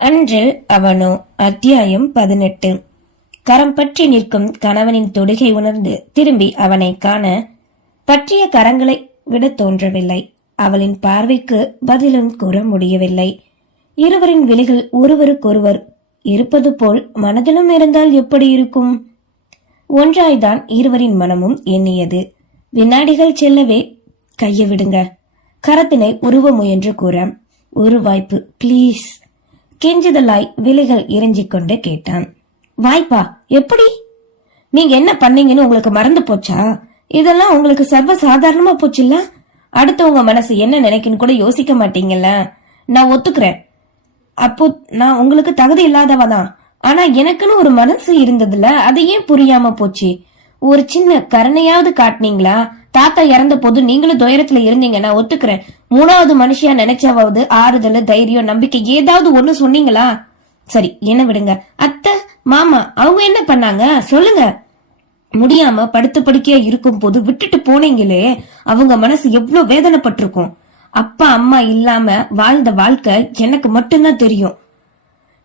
அன்றில் அவனோ அத்தியாயம் 18. கரம் பற்றி நிற்கும் கணவனின் தொடுகை உணர்ந்து திரும்பி அவனை காண பற்றிய கரங்களை விட தோன்றவில்லை. அவளின் பார்வைக்கு பதிலும் கூற முடியவில்லை. இருவரின் விழிகள் ஒருவருக்கொருவர் இருப்பது போல் மனதிலும் இருந்தால் எப்படி இருக்கும்? ஒன்றாய்தான் இருவரின் மனமும் எண்ணியது. வினாடிகள் செல்லவே கையை விடுங்க, கரத்தினை உருவ முயன்று கூற, ஒரு வாய்ப்பு பிளீஸ், கெஞ்சுதலாய் விலைகள் இறைஞ்சிக் கொண்டு கேட்டான். வாய்ப்பா? எப்படி? நீங்க என்ன பண்ணீங்கன்னு உங்களுக்கு மறந்து போச்சா? இதெல்லாம் உங்களுக்கு சர்வ சாதாரணமா போச்சுல்ல? அடுத்தவங்க மனசு என்ன நினைக்குன்னு கூட யோசிக்க மாட்டீங்கல்ல? நான் ஒத்துக்கிறேன், அப்போ நான் உங்களுக்கு தகுதி இல்லாதவதான். ஆனா எனக்குன்னு ஒரு மனசு இருந்ததுல, அது ஏன் புரியாம போச்சு? ஒரு சின்ன கருணையாவது காட்டினீங்களா? தாத்தா இறந்த போது நீங்களும் துயரத்துல இருந்தீங்க, நான் ஒத்துக்கிறேன். மூணாவது மனுஷியா நினைச்சாவது ஆறுதல், தைரியம், நம்பிக்கை ஏதாவது ஒண்ணு சொன்னீங்களா? சரி, என்ன விடுங்க. அத்தை, மாமா அவங்க என்ன பண்ணாங்க சொல்லுங்க. முடியாம படுத்து படுக்கையா இருக்கும் போது விட்டுட்டு போனீங்களே, அவங்க மனசு எவ்வளவு வேதனைப்பட்டிருக்கும். அப்பா அம்மா இல்லாம வாழ்ந்த வாழ்க்கை எனக்கு மட்டும்தான் தெரியும்.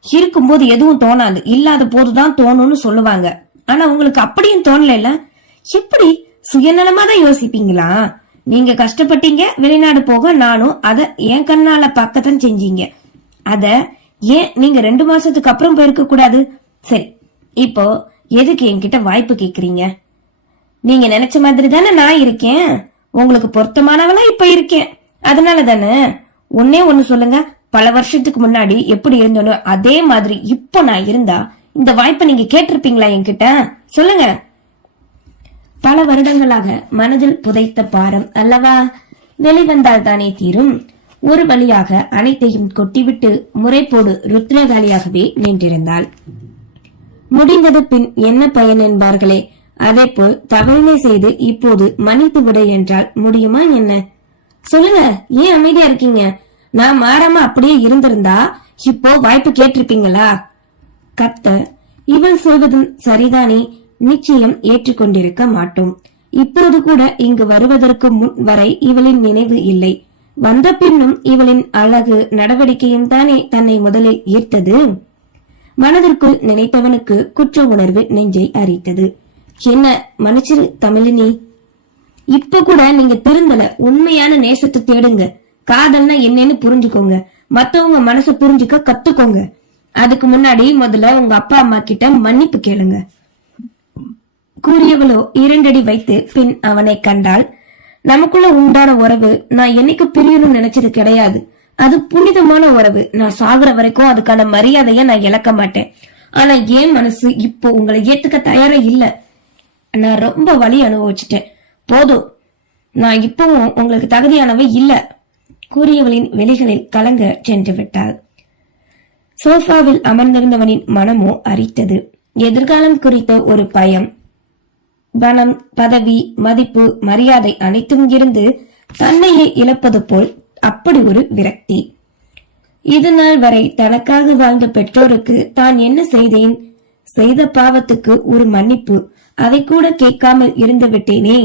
இருக்கும்போது எதுவும் தோணாது, இல்லாத போதுதான் தோணும்னு சொல்லுவாங்க. ஆனா உங்களுக்கு அப்படியும் தோணல. எப்படி? சுயநலமா தான் யோசிப்பீங்களா? நீங்க கஷ்டப்பட்டீங்க, வெளிநாடு போக நானும் அத என் கண்ணால பக்கத்தான் செஞ்சீங்க. அத ஏன் நீங்க 2 மாசத்துக்கு அப்புறம் போயிருக்க கூடாது? சரி, இப்போ எதுக்கு என்கிட்ட வாய்ப்பு கேக்குறீங்க? நீங்க நினைச்ச மாதிரி தானே நான் இருக்கேன், உங்களுக்கு பொருத்தமானவளா இப்ப இருக்கேன், அதனால தானே. ஒன்னே ஒண்ணு சொல்லுங்க, பல வருஷத்துக்கு முன்னாடி எப்படி இருந்தனோ அதே மாதிரி இப்போ நான் இருந்தா இந்த வாய்ப்பை நீங்க கேட்டிருப்பீங்களா என்கிட்ட? சொல்லுங்க. பல வருடங்களாக மனதில் புதைத்த பாரம் அல்லவா, வெளிவந்தால் தானே தீரும். ஒரு வழியாக அனைத்தையும் கொட்டிவிட்டு முறைப்போடு ருத்ரகாலியாகவே நின்றிருந்தாள். முடிந்தது பின் என்ன பயன் என்பார்களே, அதே போல் தவறினை செய்து இப்போது மன்னித்து விட என்றால் முடியுமா என்ன? சொல்லுங்க, ஏன் அமைதியா இருக்கீங்க? நான் மாறாம அப்படியே இருந்திருந்தா இப்போ வாய்ப்பு கேட்டிருப்பீங்களா? கத்த, இவள் சொல்வதும் சரிதானே, நிச்சயம் ஏற்றுக்கொண்டிருக்க மாட்டோம். இப்போது கூட இங்கு வருவதற்கு முன் வரை இவளின் நினைவு இல்லை. வந்த பின்னும் இவளின் அழகு நடவடிக்கையும் தானே தன்னை முதலில் ஈர்த்தது. மனதிற்குள் நினைத்தவனுக்கு குற்ற உணர்வு நெஞ்சை அரித்தது. என்ன மன்னிச்சிரு தமிழினி, இப்ப கூட நீங்க திருந்தல. உண்மையான நேசத்தை தேடுங்க. காதல்னா என்னன்னு புரிஞ்சுக்கோங்க. மத்தவங்க மனச புரிஞ்சுக்க கத்துக்கோங்க. அதுக்கு முன்னாடி முதல்ல உங்க அப்பா அம்மா கிட்ட மன்னிப்பு கேளுங்க. கூறியவளோ 2 அடி வைத்து பின் அவனை கண்டாள். நமக்குள்ள உண்டான உறவு நான் என்னைக்கு பிரியணும்னு நினைச்சது கிடையாது. அது புனிதமான உறவு. நான் சாகுற வரைக்கும் அதுக்கான மரியாதைய நான் இழக்க மாட்டேன். ஆனா ஏன் மனசு இப்போ உங்களை ஏத்துக்க தயாரா இல்ல. நான் ரொம்ப வலி அனுபவிச்சுட்டேன், போதும். நான் இப்பவும் உங்களுக்கு தகுதியானவை இல்ல. கூறியவளின் வெளிகளில் கலங்க சென்று விட்டாள். சோஃபாவில் அமர்ந்திருந்தவனின் மனமோ அரித்தது. எதிர்காலம் குறித்த ஒரு பயம், பணம், பதவி, மதிப்பு, மரியாதை அனைத்தும் இருந்து தன்னையே இழப்பது போல் அப்படி ஒரு விரக்தி. இது நாள் வரை தனக்காக வாழ்ந்த பெற்றோருக்கு தான் என்ன செய்தேன்? செய்த பாவத்துக்கு ஒரு மன்னிப்பு, அதை கூட கேட்காமல் இருந்து விட்டேனே.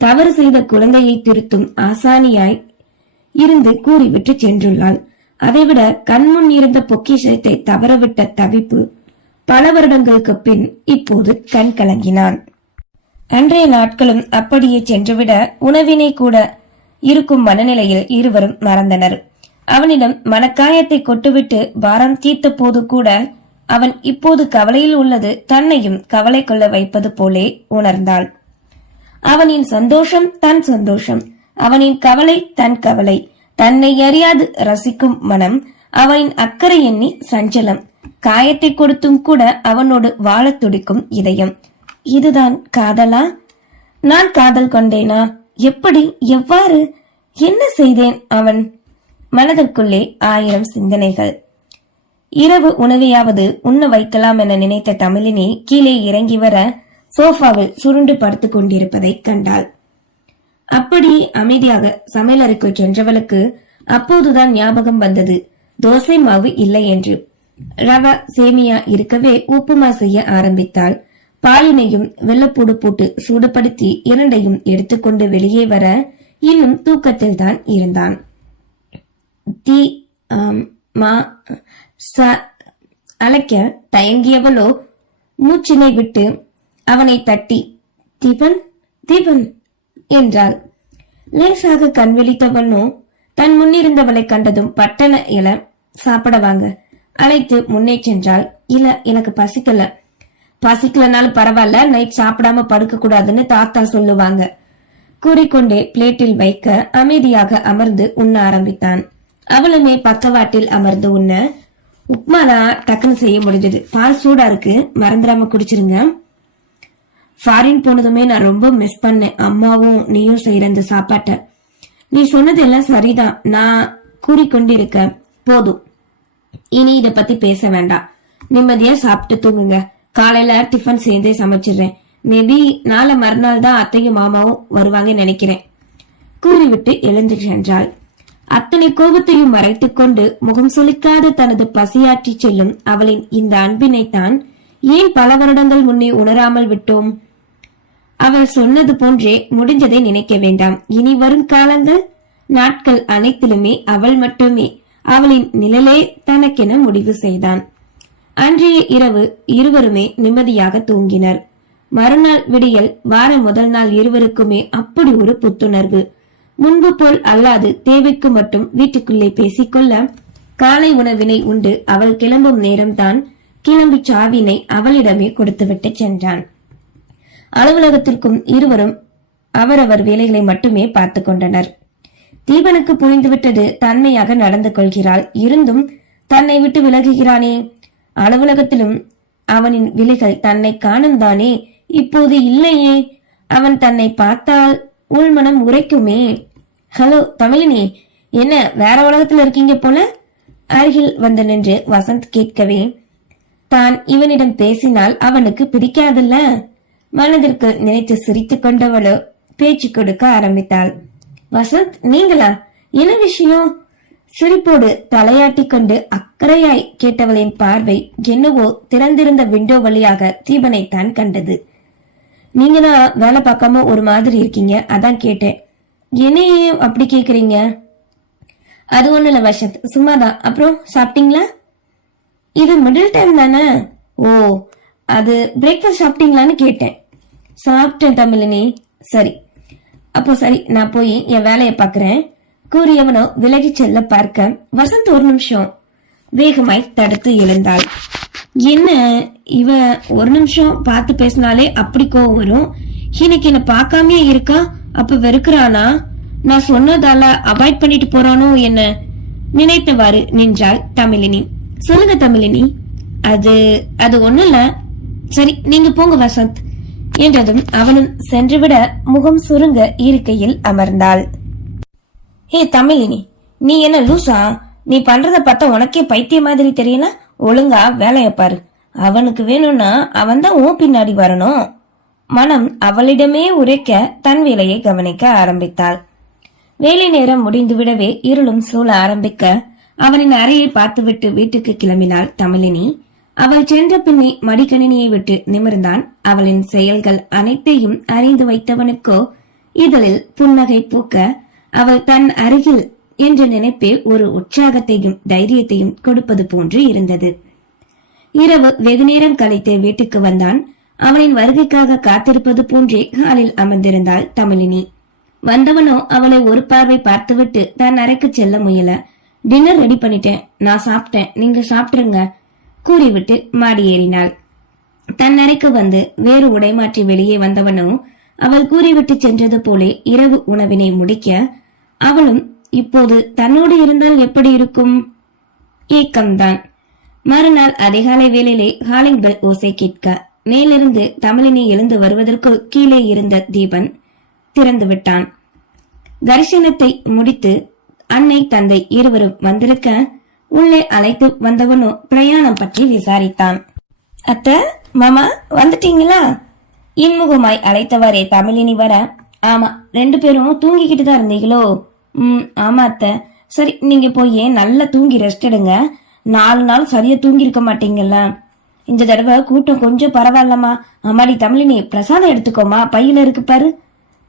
தவறு செய்த குழந்தையை திருத்தும் ஆசானியாய் இருந்து கூறிவிட்டு சென்றுள்ளாள். அதைவிட கண்முன் இருந்த பொக்கிஷத்தை தவறவிட்ட தவிப்பு. பல வருடங்களுக்கு பின் இப்போது கண் கலங்கினான். அன்றைய நாட்களும் அப்படியே சென்றுவிட உணவினை கூட இருக்கும் மனநிலையில் இருவரும் மறந்தனர். அவனிடம் மனக்காயத்தை கொட்டுவிட்டு பாரம் தீர்த்த போது கூட அவன் இப்போது கவலையில் உள்ளது தன்னையும் கவலை கொள்ள வைப்பது போலே உணர்ந்தாள். அவனின் சந்தோஷம் தன் சந்தோஷம், அவனின் கவலை தன் கவலை. தன்னை அறியாது ரசிக்கும் மனம், அவனின் அக்கறை எண்ணி சஞ்சலம். காயத்தை கொடுத்தும் கூட அவனோடு வாழத் துடிக்கும் இதயம். இதுதான் காதலா? நான் காதல் கொண்டேனா? எப்படி? எவ்வாறு? என்ன செய்தேன்? அவன் மனதிற்குள்ளே 1000 சிந்தனைகள். இரவு உணவையாவது உண்ண வைக்கலாம் என நினைத்த தமிழினி கீழே இறங்கி வர சோஃபாவில் சுருண்டு படுத்துக் கொண்டிருப்பதை கண்டாள். அப்படி அமைதியாக சமையலறைக்குள் சென்றவளுக்கு அப்போதுதான் ஞாபகம் வந்தது தோசை மாவு இல்லை என்று. ரவா சேமியா இருக்கவே உப்புமா செய்ய ஆரம்பித்தாள். பாலினையும் வெள்ளப்பூடு போட்டு சூடுபடுத்தி 2ஐயும் எடுத்துக்கொண்டு வெளியே வர இன்னும் தூக்கத்தில் தான் இருந்தான். அழைக்க தயங்கியவளோ மூச்சினை விட்டு அவனை தட்டி தீபன் தீபன் என்றாள். லேசாக கண் விழித்தவனோ தன் முன்னிருந்தவளை கண்டதும் பட்டண இல சாப்பிட வாங்க அழைத்து முன்னே சென்றாள். இல்ல, எனக்கு பசிக்கலனாலும் பரவாயில்ல, நைட் சாப்பிடாம படுக்க கூடாதுன்னு தாத்தா சொல்லுவாங்க கூறிக்கொண்டே பிளேட்டில் வைக்க அமைதியாக அமர்ந்து உண்ண ஆரம்பித்தான். அவளுமே பக்கவாட்டில் அமர்ந்து உண்ண. உப்மாதான் டக்குன்னு செய்ய முடிஞ்சது. பால் சூடா இருக்கு, மறந்துடாம குடிச்சிருங்க. ஃபாரின் போனதுமே நான் ரொம்ப மிஸ் பண்ணேன். அம்மாவும் நீயும் செய்யற இந்த சாப்பாட்ட. நீ சொன்னது எல்லாம் சரிதான், நான் கூறிக்கொண்டிருக்க. போதும், இனி இத பத்தி பேச வேண்டாம். நிம்மதியா சாப்பிட்டு தூங்குங்க. காலையில டிஃபன் சேர்ந்தே சமைச்சிடுறேன். மேபி நாளை மறுநாள் தான் அத்தையும் மாமாவும் வருவாங்கன்னு நினைக்கிறேன் கூறிவிட்டு எழுந்து சென்றாள். அத்தனை கோபத்தையும் மறைத்துக் கொண்டு முகம் சுளிக்காத தனது பசியாற்றி செல்லும் அவளின் இந்த அன்பினைத்தான் ஏன் பல வருடங்கள் முன்னே உணராமல் விட்டோம்? அவள் சொன்னது போன்றே முடிஞ்சதை நினைக்க வேண்டாம். இனி வரும் காலங்கள் நாட்கள் அனைத்திலுமே அவள் மட்டுமே அவளின் நிழலே தனக்கென முடிவு செய்தான். அன்றைய இரவு இருவருமே நிம்மதியாக தூங்கினர். மறுநாள் விடியல் வார முதல் நாள் இருவருக்குமே அப்படி ஒரு புத்துணர்வு. முன்பு போல் அல்லாது தேவைக்கு மட்டும் வீட்டுக்குள்ளே பேசிக்கொள்ள காலை உணவினை உண்டு அவள் கிளம்பும் நேரம்தான் கிளம்பி சாவினை அவளிடமே கொடுத்துவிட்டு சென்றான். அலுவலகத்திற்கும் இருவரும் அவரவர் வேலைகளை மட்டுமே பார்த்து கொண்டனர். தீபனுக்கு புரிந்துவிட்டது, தன்மையாக நடந்து கொள்கிறாள், இருந்தும் தன்னை விட்டு விலகுகிறானே. அலுவலகத்திலும் அவனின் விலைகள் தன்னை காணும் தானே, இப்போது இல்லையே. அவன் தன்னை பார்த்தால் உள்மனம் உரைக்குமே. ஹலோ தமிழினி, என்ன வேற உலகத்துல இருக்கீங்க போல? அருகில் வந்து நின்று வசந்த் கேட்கவே தான் இவனிடம் பேசினால் அவனுக்கு பிடிக்காதுல்ல. மனதிற்கு நினைத்து சிரித்துக் கொண்டவளோ பேச்சு கொடுக்க ஆரம்பித்தாள். வசந்த், நீங்களா? என்ன விஷயம்? சிரிப்போடு தலையாட்டி கொண்டு அக்கறையாய் கேட்டவளின் பார்வை என்னவோ திறந்திருந்த விண்டோ வழியாக தீபனைத்தான் கண்டது. நீங்க தான் வேலை பார்க்காம ஒரு மாதிரி இருக்கீங்க, அதான் கேட்டேன். என்னையே அப்படி கேக்குறீங்க? அது ஒண்ணு இல்ல வசந்த், சும்மாதான். அப்புறம் சாப்பிட்டீங்களா? இது மிடில் டைம் தானே? ஓ, அது பிரேக்ஃபாஸ்ட் சாப்பிட்டீங்களான்னு கேட்டேன். சாப்பிட்டேன் தமிழினி. சரி, அப்போ சரி, நான் போய் என் வேலையை பாக்குறேன் கூறியவனோ விலகி செல்ல பார்க்க வசந்த் ஒரு நிமிஷம் வேகமாய் தடுத்து எழுந்தாள். என்ன இவ ஒரு நிமிஷம் பார்த்து பேசினாலே அப்படி கோவம் வரும். இன்னைக்கு என்ன பார்க்காமே இருக்கா? அப்ப வெறுக்கிறானா? நான் சொன்னதால அவாய்ட் பண்ணிட்டு போறானோ என்ன நினைத்தவாறு நின்றாள் தமிழினி. சொல்லுங்க தமிழினி. அது ஒண்ணு இல்ல. சரி, நீங்க போங்க வசந்த் என்றதும் அவனும் சென்றுவிட முகம் சுருங்க இருக்கையில் அமர்ந்தாள். ஹே தமிழினி, நீ என்ன லூசா? நீ பண்றத பார்த்தா உனக்கே பைத்திய மாதிரி தெரியல. ஒழுங்கா வேலைய பாரு. அவனுக்கு வேணும்னா அவன் தான் உன் பின்னாடி வரணும். மனம் அவளிடமே உரைக்க தன் வேலையை கவனிக்க ஆரம்பித்தாள். வேலை நேரம் முடிந்துவிடவே இருளும் சூழ ஆரம்பிக்க அவனின் அறையை பார்த்துவிட்டு வீட்டுக்கு கிளம்பினாள் தமிழினி. அவள் சென்ற பின்னே மடிக்கணினியை விட்டு நிமிர்ந்தான். அவளின் செயல்கள் அனைத்தையும் அறிந்து வைத்தவனுக்கோ இதழில் புன்னகை பூக்க அவள் தன் அருகில் என்ற நினைப்பே ஒரு உற்சாகத்தையும் தைரியத்தையும் கொடுப்பது போன்று இருந்தது. இரவு வெகுநேரம் கழித்து வீட்டுக்கு வந்தான். அவனின் வருகைக்காக காத்திருப்பது போன்றே ஹாலில் அமர்ந்திருந்தாள் தமிழினி. வந்தவனோ அவளை ஒரு பார்வை பார்த்துவிட்டு தன் அறைக்கு செல்ல முயல. டின்னர் ரெடி பண்ணிட்டேன், நான் சாப்பிட்டேன், நீங்க சாப்பிட்டுருங்க கூறிவிட்டு மாடி ஏறினாள். தன் அறைக்கு வந்து வேறு உடை மாற்றி வெளியே வந்தவனோ அவள் கூறிவிட்டு சென்றது போலே இரவு உணவினை முடிக்க அவளும் இப்போது தன்னோடு இருந்தால் எப்படி இருக்கும்? ஏக்கம்தான். மறுநாள் அதிகாலை வேளையிலே காலிங் பெல் ஓசை கேட்க மேலிருந்து தமிழினி எழுந்து வருவதற்குள் கீழே இருந்த தீபன் திறந்து விட்டான். தரிசனத்தை முடித்து அன்னை தந்தை இருவரும் வந்திருக்க உள்ளே அழைத்து வந்தவனோ பிரயாணம் பற்றி விசாரித்தான். அத்த, மாமா வந்துட்டீங்களா? இன்முகமாய் அழைத்தவரே தமிழினி வர, ஆமா, 2 பேரும் தூங்கிக்கிட்டு தான் இருந்தீங்களோ? ஆமா அத்த. சரி, நீங்க போய் நல்லா தூங்கி ரெஸ்ட் எடுங்க. 4 நாள் சரியா தூங்கி இருக்க மாட்டீங்கல்ல. இந்த தடவை கூட்டம் கொஞ்சம் பரவாயில்லமா? அம்மாடி தமிழினி, பிரசாதம் எடுத்துக்கோமா, பையில இருக்கு பாரு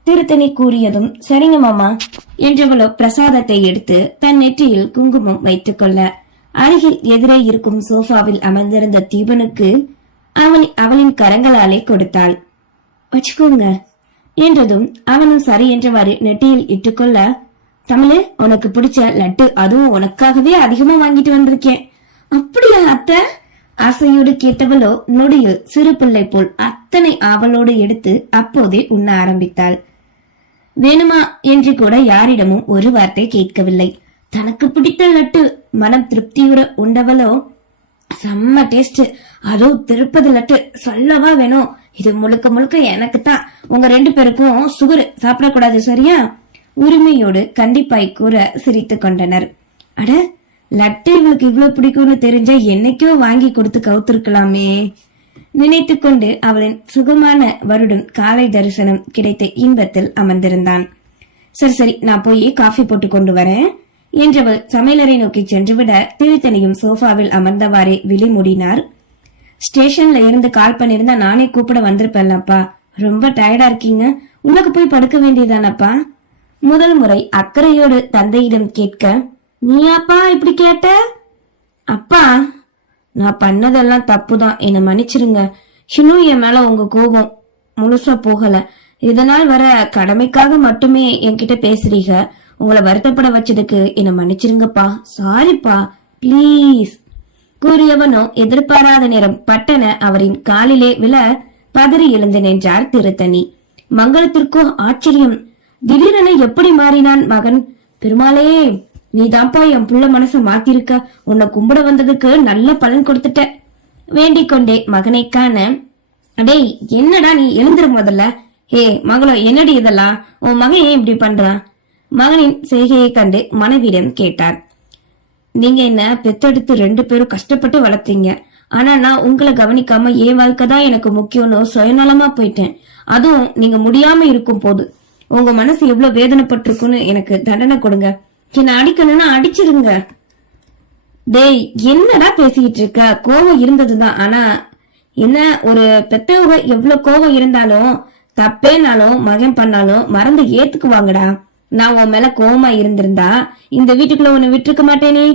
திருத்தணி கூறியதும் சரிங்க மாமா என்றவளோ பிரசாதத்தை எடுத்து தன் நெற்றியில் குங்குமம் வைத்துக் கொள்ள அருகில் எதிரே இருக்கும் சோஃபாவில் அமர்ந்திருந்த தீபனுக்கு அவளின் கரங்களாலே கொடுத்தாள். வச்சுக்கோங்க என்றதும் அவனும் சரி என்றவாறு நெட்டியில் இட்டுக்கொள்ள, தமிழு, உனக்கு பிடிச்ச லட்டு, அதுவும் உனக்காகவே அதிகமா வாங்கிட்டு வந்திருக்கேன். அப்படியா அத்தை? ஆசையோடு கேட்டவளோ நொடியில் சிறு பிள்ளை போல் அத்தனை ஆவலோடு எடுத்து அப்போதே உண்ண ஆரம்பித்தாள். வேணுமா என்று கூட யாரிடமும் ஒரு வார்த்தை கேட்கவில்லை. தனக்கு பிடித்த லட்டு மனம் திருப்தியுற உண்டவளோ, செம்ம டேஸ்ட், அதோ திருப்பதி லட்டு சொல்லவா வேணும், இது முழுக்க முழுக்க எனக்கு தான், உங்க 2 பேருக்கும் சுகர், சாப்பிடக்கூடாது சரியா? உரிமையோடு கண்டிப்பாய் கூற சிரித்து கொண்டனர். அட, லட்டு இவளுக்கு இவ்வளவு பிடிக்கும்னு தெரிஞ்ச என்னைக்கோ வாங்கி கொடுத்து கவுத்திருக்கலாமே நினைத்து கொண்டு அவளின் சுகமான வருடும் காலை தரிசனம் கிடைத்த இன்பத்தில் அமர்ந்திருந்தான். சரி சரி, நான் போய் காஃபி போட்டு கொண்டு வரேன் என்றவள் சமையலறை நோக்கி சென்றுவிட திருத்தணியும் சோஃபாவில் அமர்ந்தவாறே விழி மூடினார். ஸ்டேஷன்ல இருந்து கால் பண்ணிருந்தா நானே கூப்பிட வந்திருப்பேன்லப்பா, ரொம்ப டயர்டா இருக்கீங்க, உள்ளக்கு போய் படுக்க வேண்டியதானப்பா? முதல் முறை அக்கறையோடு தந்தையிடம் கேட்க, நீயாப்பா இப்படி கேட்ட? அப்பா, நான் பண்ணதெல்லாம் தப்புதான், என்ன மன்னிச்சிருங்க. இன்னும் என் மேல உங்க கோபம் முழுசா போகல. இதனால் வர கடமைக்காக மட்டுமே என்கிட்ட பேசுறீங்க. உங்களை வருத்தப்பட வச்சதுக்கு என்ன மன்னிச்சிருங்கப்பா, சாரிப்பா பிளீஸ் கூறியவனோ எதிர்பாராத நேரம் பட்டன அவரின் காலிலே விழ பதறி எழுந்து நின்றார் திருத்தணி. மங்களத்திற்கோ ஆச்சரியம். திடீரென எப்படி மாறினான் மகன்? பெருமாளே, நீதான்ப்பா என் புள்ள மனச மாத்திருக்க, உன்னை கும்பிட வந்ததுக்கு நல்ல பலன் கொடுத்துட்ட வேண்டிக் கொண்டே மகனை காண, அடேய் என்னடா நீ எழுந்துரு முதல்ல. ஏ மகளோ, என்னடி இதெல்லாம், உன் மகன் ஏன் இப்படி பண்றான்? மகனின் செய்கையை கண்டு மனைவியிடம் கேட்டார். நீங்க என்ன பெத்தெடுத்து 2 பேரும் கஷ்டப்பட்டு வளர்த்தீங்க, ஆனா நான் உங்களை கவனிக்காம என் வாழ்க்கை தான் எனக்கு முக்கியம்னு சுயநலமா போயிட்டேன். அதுவும் நீங்க முடியாம இருக்கும் போது உங்க மனசு எவ்வளவு வேதனைப்பட்டிருக்குன்னு எனக்கு தண்டனை கொடுங்க. என்ன அடிக்கணும்னா அடிச்சிருங்க. டேய் என்னடா பேசிக்கிட்டு இருக்க? கோவம் இருந்ததுதான், ஆனா என்ன, ஒரு பெத்தவங்க எவ்வளவு கோவம் இருந்தாலும் தப்பேனாலும் மகன் பண்ணாலும் மறந்து ஏத்துக்குவாங்கடா. நான் உன் மேல கோவமா இருந்திருந்தா இந்த வீட்டுக்குள்ள உன்னை விட்டுருக்க மாட்டேனே.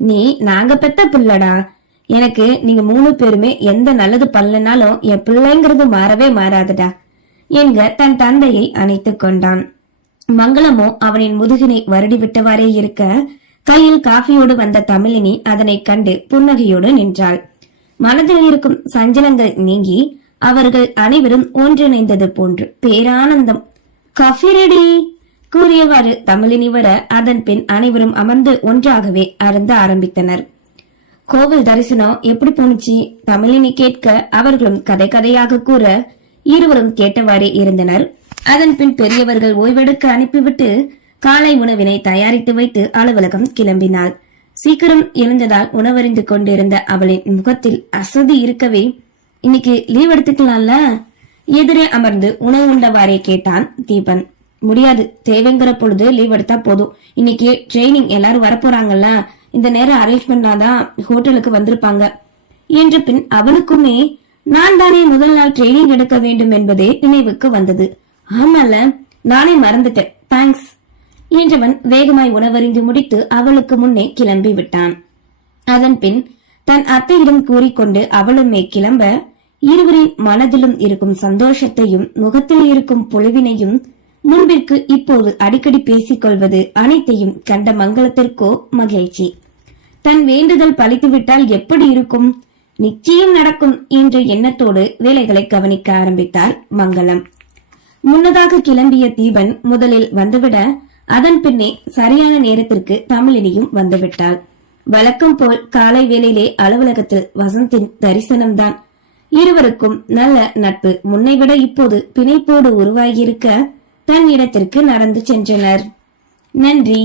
நீ நாங்க பெத்த பிள்ளடா. எனக்கு நீங்க 3 பேருமே எந்த நல்லது பண்ணலனாலும் என் பிள்ளைங்கிறது மாறவே மாறாதுடா என்க தன் தந்தையை அணைத்துக் கொண்டான். மங்களமோ அவனின் முதுகினை வருடி விட்டவாறே இருக்க, கையில் காஃபியோடு வந்த தமிழினி அதனை கண்டு புன்னகையோடு நின்றாள். மனதில் இருக்கும் சஞ்சலங்கள் நீங்கி அவர்கள் அனைவரும் ஒன்றிணைந்தது போன்று பேரானந்தம். காஃபி ரெடி கூறியவாறு தமிழினி வர அதன் பின் அனைவரும் அமர்ந்து ஒன்றாகவே அருந்த ஆரம்பித்தனர். கோவில் தரிசனம் எப்படி போனுச்சு தமிழினி கேட்க அவர்களும் கதை கதையாக கூற இருவரும் கேட்டவாறே இருந்தனர். அதன் பின் பெரியவர்கள் ஓய்வெடுக்க அனுப்பிவிட்டு காலை உணவினை தயாரித்து வைத்து அலுவலகம் கிளம்பினாள். சீக்கிரம் எழுந்ததால் உணவறிந்து கொண்டிருந்த அவளின் முகத்தில் அசதி இருக்கவே, இன்னைக்கு லீவ் எடுத்துக்கலாம்ல எதிரே அமர்ந்து உணவு உண்டவாறே கேட்டான் தீபன். முடியாது, தேவைங்கிற பொழுது லீவ் எடுத்தா போதும். இன்னைக்கு ட்ரெயினிங் எல்லாரும் வரப்போறாங்கல்ல, இந்த நேரம் அரேஞ்ச் பண்ணாதான் ஹோட்டலுக்கு வந்திருப்பாங்க என்று பின் அவனுக்குமே நான் தானே முதல் நாள் ட்ரெயினிங் எடுக்க வேண்டும் என்பதே நினைவுக்கு வந்தது. ஆமால, நானே மறந்துட்டேன், தேங்க்ஸ் என்றவன் வேகமாய் உணவறிந்து முடித்து அவளுக்கு முன்னே கிளம்பி விட்டான். அதன் பின் தன் அத்தையிடம் கூறிக்கொண்டு அவளுமே கிளம்ப, இருவரின் மனதிலும் இருக்கும் சந்தோஷத்தையும் முகத்தில் இருக்கும் பொலிவினையும் முன்பிற்கு இப்போது அடிக்கடி பேசிக் கொள்வது அனைத்தையும் கண்ட மங்களத்திற்கோ மகிழ்ச்சி. தன் வேண்டுதல் பலித்துவிட்டால் எப்படி இருக்கும்? நிச்சயம் நடக்கும் என்ற எண்ணத்தோடு வேலைகளை கவனிக்க ஆரம்பித்தார் மங்களம். முன்னதாக கிளம்பிய தீபன் முதலில் வந்துவிட, அதன் பின்னே சரியான நேரத்திற்கு தமிழினியும் வந்துவிட்டாள். வழக்கம் போல் காலை வேளையிலே அலுவலகத்தில் வசந்தின் தரிசனம்தான். இருவருக்கும் நல்ல நட்பு முன்னைவிட இப்போது பிணைப்போடு உருவாகியிருக்க தன் இடத்திற்கு நடந்து சென்றனர். நன்றி.